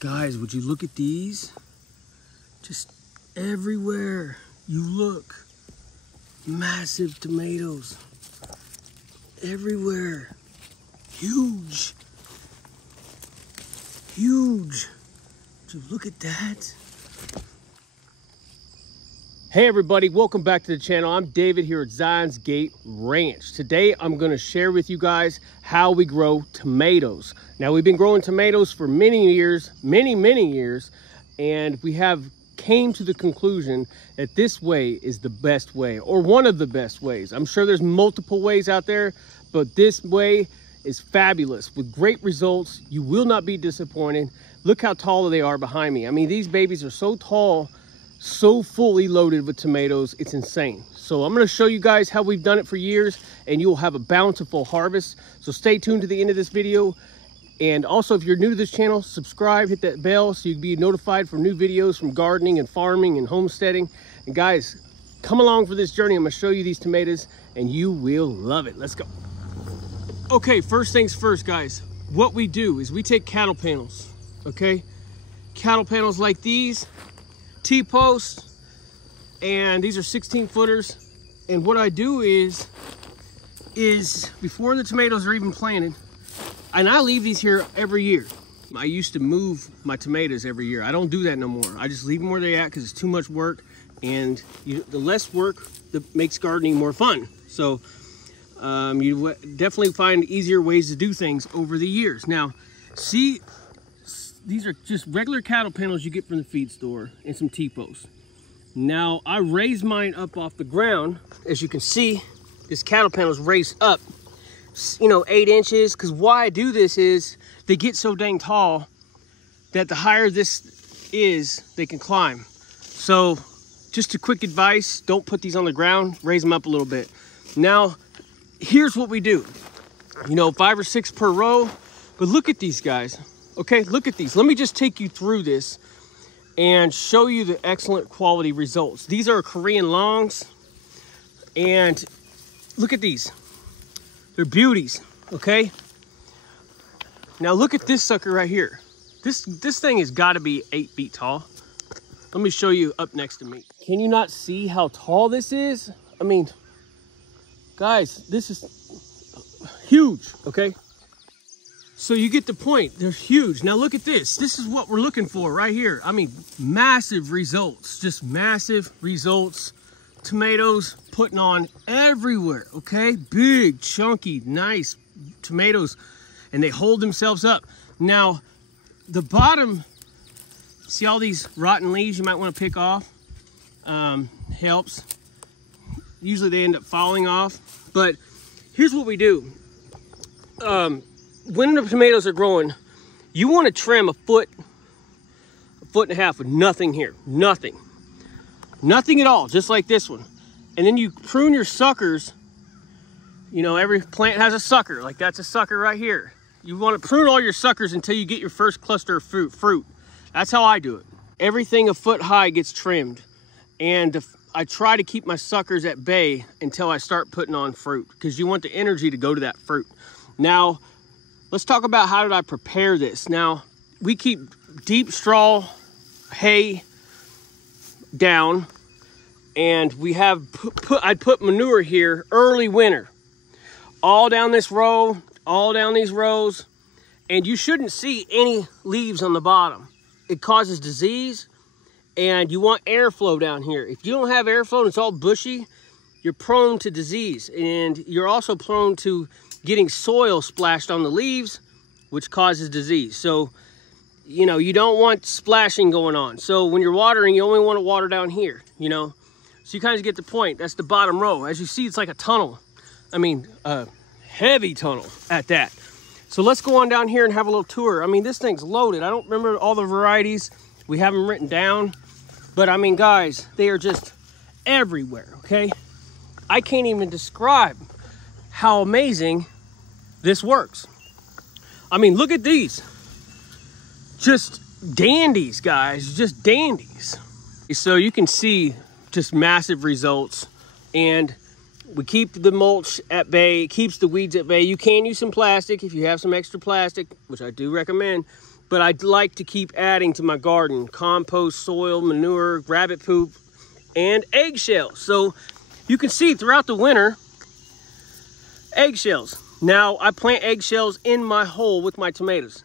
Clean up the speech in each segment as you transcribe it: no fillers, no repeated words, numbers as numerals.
Guys, would you look at these? Just everywhere you look, massive tomatoes. Everywhere. Huge. Huge. Would you look at that? Hey everybody, welcome back to the channel. I'm David here at Zion's Gate Ranch. Today I'm going to share with you guys how we grow tomatoes. Now we've been growing tomatoes for many years, many years, and we have came to the conclusion that this way is the best way, or one of the best ways. I'm sure there's multiple ways out there, but this way is fabulous with great results. You will not be disappointed. Look how tall they are behind me. I mean, these babies are so tall, so fully loaded with tomatoes, it's insane. So I'm going to show you guys how we've done it for years, and you will have a bountiful harvest. So stay tuned to the end of this video. And also, if you're new to this channel, subscribe, hit that bell so you can be notified for new videos from gardening and farming and homesteading. And guys, come along for this journey. I'm going to show you these tomatoes and you will love it. Let's go. Okay, first things first, guys. What we do is we take cattle panels, okay? Cattle panels like these, T-posts, and these are 16 footers. And what I do is before the tomatoes are even planted, and I leave these here every year. I used to move my tomatoes every year. I don't do that no more. I just leave them where they at because it's too much work, and the less work that makes gardening more fun. So you definitely find easier ways to do things over the years. Now, see, these are just regular cattle panels you get from the feed store and some T-posts. Now, I raised mine up off the ground. As you can see, this cattle panel is raised up, 8 inches. Because why I do this is they get so dang tall that the higher this is, they can climb. So just a quick advice, don't put these on the ground, raise them up a little bit. Now, here's what we do. 5 or 6 per row, but look at these guys. Okay, look at these. Let me just take you through this and show you the excellent quality results. These are Korean longs, and look at these. They're beauties, okay? Now look at this sucker right here. This thing has got to be 8 feet tall. Let me show you up next to me. Can you not see how tall this is? I mean, guys, this is huge, okay? So you get the point. They're huge. Now look at this. This is what we're looking for right here. I mean, massive results, just massive results. Tomatoes putting on everywhere, okay? Big, chunky, nice tomatoes, and they hold themselves up. Now, the bottom, see all these rotten leaves you might want to pick off? Helps. Usually they end up falling off, but here's what we do. When the tomatoes are growing, you want to trim a foot and a half with nothing here, nothing at all, just like this one. And then you prune your suckers. Every plant has a sucker, like that's a sucker right here. You want to prune all your suckers until you get your first cluster of fruit. That's how I do it. Everything a foot high gets trimmed, and I try to keep my suckers at bay until I start putting on fruit, because you want the energy to go to that fruit. Now, let's talk about how did I prepare this. Now, we keep deep straw hay down, and we have I'd put manure here early winter, all down this row, all down these rows, and you shouldn't see any leaves on the bottom. It causes disease, and you want airflow down here. If you don't have airflow and it's all bushy, you're prone to disease, and you're also prone to getting soil splashed on the leaves, which causes disease. So, you don't want splashing going on. So when you're watering, you only want to water down here, So you kind of get the point. That's the bottom row. As you see, it's like a tunnel. I mean, a heavy tunnel at that. So let's go on down here and have a little tour. I mean, this thing's loaded. I don't remember all the varieties. We have them written down. But I mean, guys, they are just everywhere, okay? I can't even describe how amazing this works. I mean, look at these. Just dandies, guys, just dandies. So you can see just massive results. And We keep the mulch at bay. It keeps the weeds at bay. You can use some plastic if you have some extra plastic, which I do recommend. But I'd like to keep adding to my garden compost, soil, manure, rabbit poop, and eggshells. So you can see throughout the winter, eggshells. Now I plant eggshells in my hole with my tomatoes.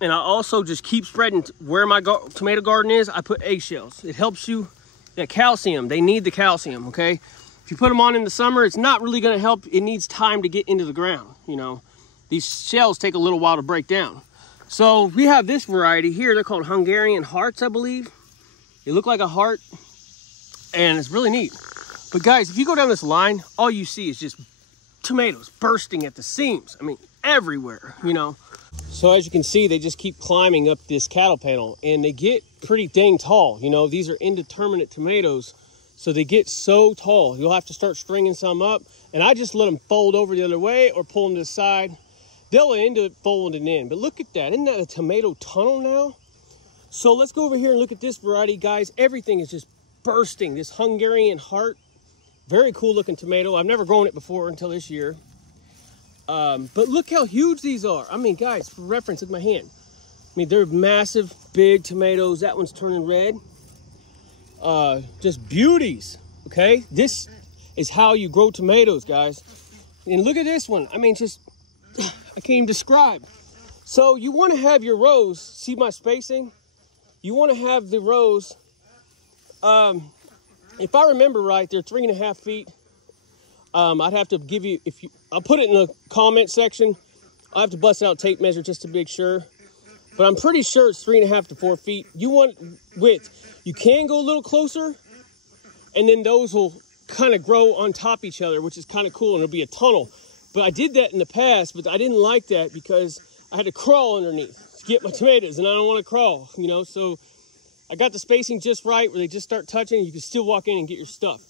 And I also just keep spreading where my tomato garden is. I put eggshells. It helps you, that calcium, they need the calcium, okay? If you put them on in the summer, it's not really gonna help. It needs time to get into the ground, you know. These shells take a little while to break down. So we have this variety here. They're called Hungarian hearts, I believe. They look like a heart, and it's really neat. But guys, if you go down this line, all you see is just tomatoes bursting at the seams. I mean, everywhere, you know. So as you can see, they just keep climbing up this cattle panel, and they get pretty dang tall. You know, these are indeterminate tomatoes, so they get so tall. You'll have to start stringing some up, and I just let them fold over the other way or pull them to the side. They'll end up folding in, but look at that. Isn't that a tomato tunnel now? So let's go over here and look at this variety, guys. Everything is just bursting. This Hungarian heart, very cool looking tomato. I've never grown it before until this year. But look how huge these are. I mean, guys, for reference, look at my hand. I mean, they're massive, big tomatoes. That one's turning red. Just beauties, okay? This is how you grow tomatoes, guys. And look at this one. I mean, just, I can't even describe. So you want to have your rows, see my spacing? You want to have the rows, if I remember right, they're 3.5 feet. I'd have to give you, I'll put it in the comment section. I'll have to bust out a tape measure just to make sure. But I'm pretty sure it's 3.5 to 4 feet. You want width. You can go a little closer, and then those will kind of grow on top of each other, which is kind of cool, and it'll be a tunnel. But I did that in the past, but I didn't like that because I had to crawl underneath to get my tomatoes, and I don't want to crawl, you know. So I got the spacing just right where they just start touching, and you can still walk in and get your stuff.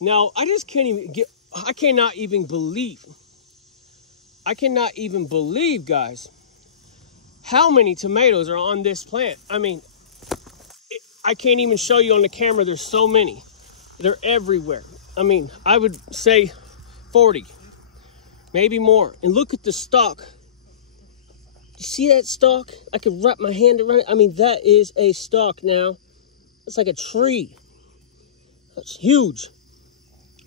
Now, I just can't even get, I cannot even believe, guys, how many tomatoes are on this plant. I mean, I can't even show you on the camera. There's so many. They're everywhere. I mean, I would say 40, maybe more. And look at the stalk. You see that stalk? I could wrap my hand around it. I mean, that is a stalk now. It's like a tree. That's huge.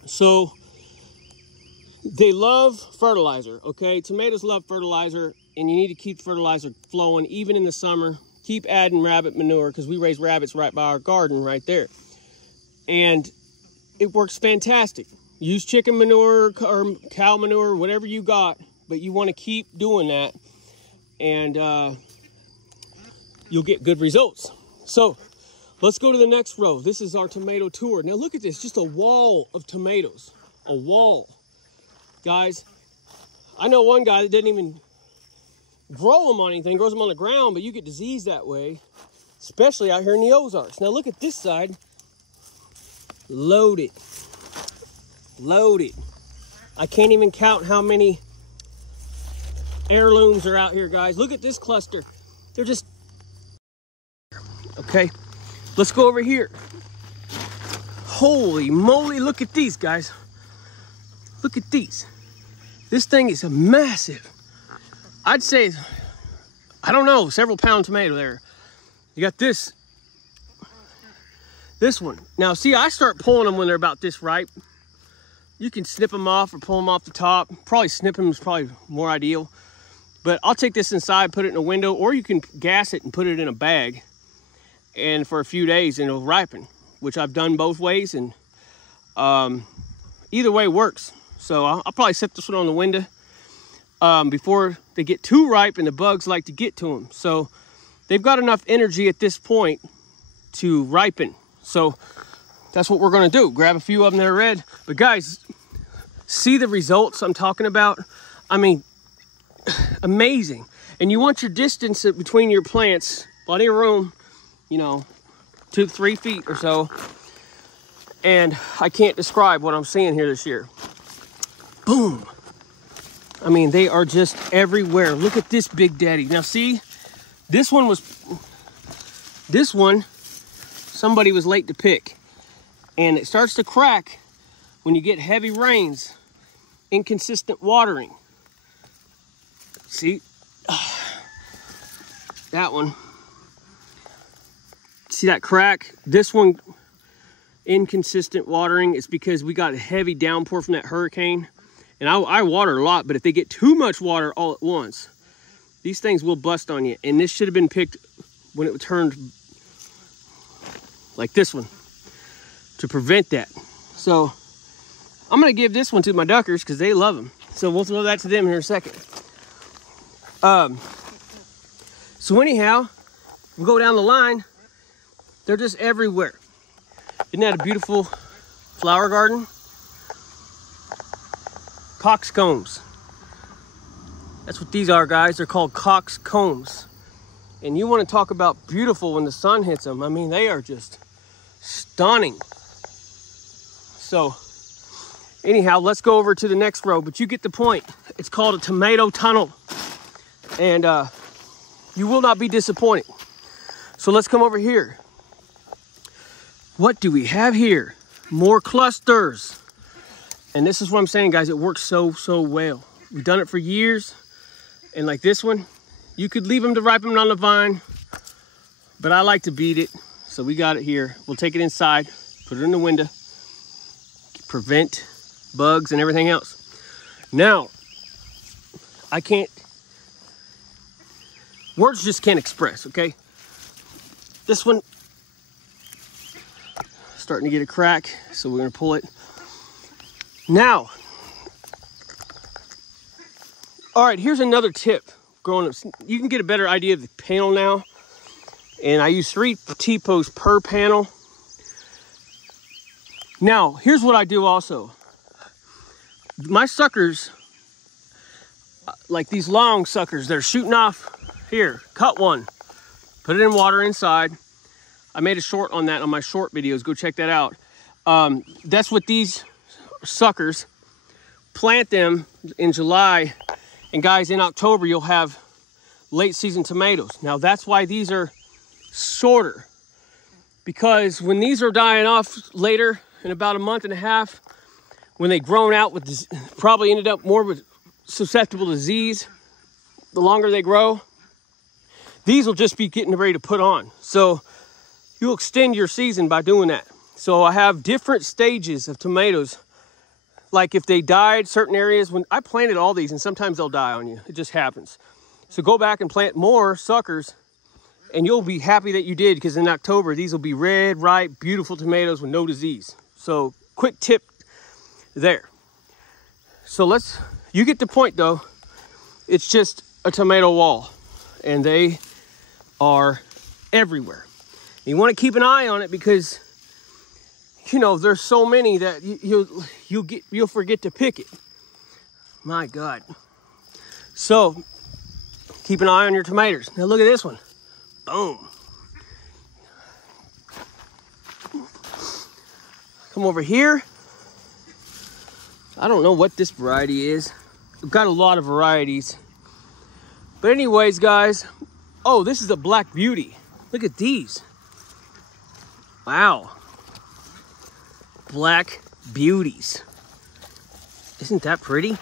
So they love fertilizer, okay? Tomatoes love fertilizer, and you need to keep fertilizer flowing even in the summer. Keep adding rabbit manure because we raise rabbits right by our garden right there. And it works fantastic. Use chicken manure or cow manure, whatever you got, but you want to keep doing that, and you'll get good results. So let's go to the next row. This is our tomato tour. Now look at this, just a wall of tomatoes, a wall. Guys, I know one guy that didn't even grow them on anything, grows them on the ground, but you get disease that way, especially out here in the Ozarks. Now look at this side, loaded, loaded. I can't even count how many heirlooms are out here, guys. Look at this cluster. They're just, okay. Let's go over here. Holy moly, look at these, guys. Look at these. This thing is a massive, I'd say, I don't know, several pound tomato there. You got this one. Now, see, I start pulling them when they're about this ripe. You can snip them off or pull them off the top. Probably snip them is probably more ideal. But I'll take this inside, put it in a window, or you can gas it and put it in a bag. And for a few days, and it'll ripen, which I've done both ways. And either way works. So I'll probably set this one on the window before they get too ripe, and the bugs like to get to them. So they've got enough energy at this point to ripen. So that's what we're gonna do. Grab a few of them that are red. But guys, see the results I'm talking about? I mean, amazing. And you want your distance between your plants, plenty of room, you know, 2 to 3 feet or so. And I can't describe what I'm seeing here this year. Boom. I mean, they are just everywhere. Look at this big daddy. Now see, this one, somebody was late to pick, and it starts to crack when you get heavy rains, inconsistent watering. See, that one. See that crack? This one, inconsistent watering, is because we got a heavy downpour from that hurricane. And I water a lot, but if they get too much water all at once, these things will bust on you. And this should have been picked when it turned like this one to prevent that. So I'm gonna give this one to my duckers because they love them. So we'll throw that to them here in a second. So anyhow, we go down the line, they're just everywhere. Isn't that a beautiful flower garden? Coxcombs. That's what these are, guys. They're called coxcombs. And you want to talk about beautiful when the sun hits them. I mean, they are just stunning. So anyhow, let's go over to the next row, but you get the point. It's called a tomato tunnel. And you will not be disappointed. So let's come over here. What do we have here? More clusters. And this is what I'm saying, guys. It works so well. We've done it for years. And like this one, you could leave them to ripen on the vine, but I like to beat it. So we got it here. We'll take it inside, put it in the window, prevent bugs and everything else. Now, words just can't express, okay? This one, starting to get a crack, so we're gonna pull it. Now, all right, here's another tip. Growing up, you can get a better idea of the panel now. And I use 3 T-posts per panel. Now, here's what I do also. My suckers, like these long suckers, they're shooting off here. Cut one, put it in water inside. I made a short on that on my short videos. Go check that out. That's what these suckers, plant them in July. And guys, in October, you'll have late season tomatoes. Now that's why these are shorter, because when these are dying off later in about a month and a half, when they grown out with this, probably ended up more with susceptible to disease, the longer they grow, these will just be getting ready to put on. So you'll extend your season by doing that. So I have different stages of tomatoes. Like if they died certain areas, when I planted all these, and sometimes they'll die on you. It just happens. So go back and plant more suckers, and you'll be happy that you did, because in October, these will be red, ripe, beautiful tomatoes with no disease. So quick tip there. So you get the point though. It's just a tomato wall, and they are everywhere. You want to keep an eye on it because, you know, there's so many that you'll forget to pick it. My God. So keep an eye on your tomatoes. Now look at this one. Boom. Come over here. I don't know what this variety is. I've got a lot of varieties. But anyways, guys. Oh, this is a Black Beauty. Look at these. Wow. Black Beauties. Isn't that pretty?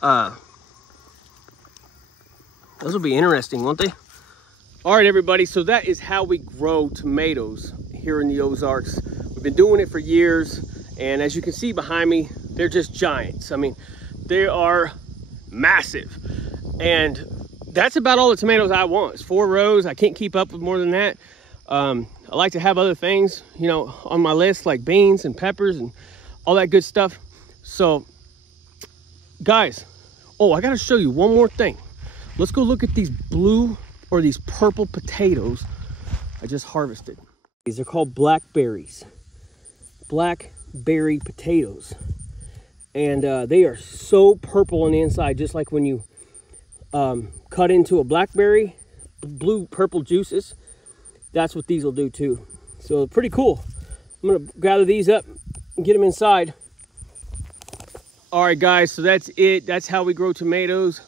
Those will be interesting, won't they? All right, everybody, so that is how we grow tomatoes here in the Ozarks. We've been doing it for years, and as you can see behind me, they're just giants. I mean, they are massive. And that's about all the tomatoes I want. It's 4 rows. I can't keep up with more than that. I like to have other things, you know, on my list, like beans and peppers and all that good stuff. So, guys, oh, I got to show you one more thing. Let's go look at these blue or these purple potatoes I just harvested. These are called blackberries. Blackberry potatoes. And they are so purple on the inside, just like when you cut into a blackberry, blue purple juices. That's what these will do too. So pretty cool. I'm gonna gather these up and get them inside. All right, guys, so that's it. That's how we grow tomatoes.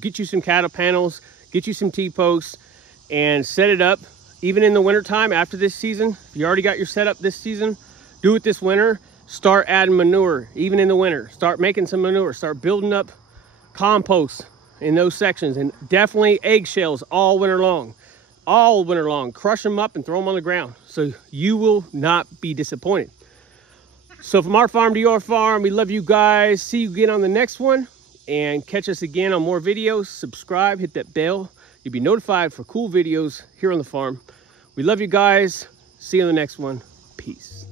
Get you some cattle panels, get you some T-posts, and set it up. Even in the wintertime after this season, if you already got your setup this season, do it this winter. Start adding manure, even in the winter. Start making some manure. Start building up compost in those sections. And definitely eggshells all winter long. All winter long. Crush them up and throw them on the ground. So you will not be disappointed. So from our farm to your farm, we love you guys. See you again on the next one. And catch us again on more videos. Subscribe, hit that bell. You'll be notified for cool videos here on the farm. We love you guys. See you on the next one. Peace.